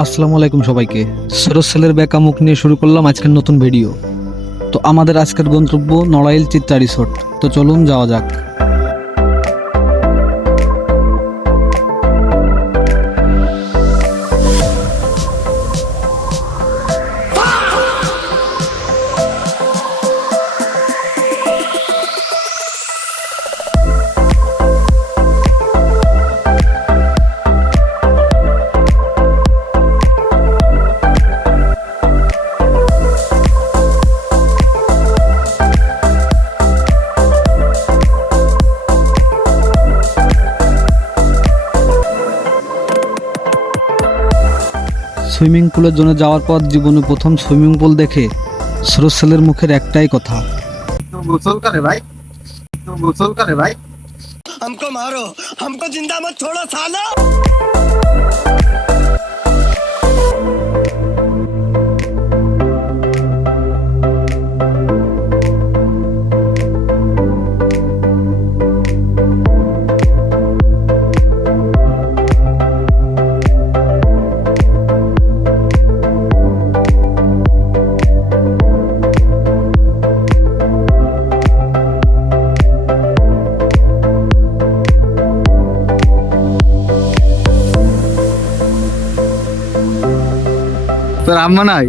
আসসালামু আলাইকুম সবাইকে। সরোজ সেলের ব্যাকা মুখ নিয়ে শুরু করলাম আজকের নতুন ভিডিও। তো আমাদের আজকের গন্তব্য নড়াইল চিত্রা রিসোর্ট। তো চলুন যাওয়া যাক। সুইমিং পুলের জন্য যাওয়ার পর জীবনে প্রথম সুইমিং পুল দেখে সরোজ সেলের মুখের একটাই কথা, तो गुसल करे भाई, तो गुसल करे भाई। हमको मारो, हमको जिंदा मत छोड़ो सालो। তোর আম্মা নাই?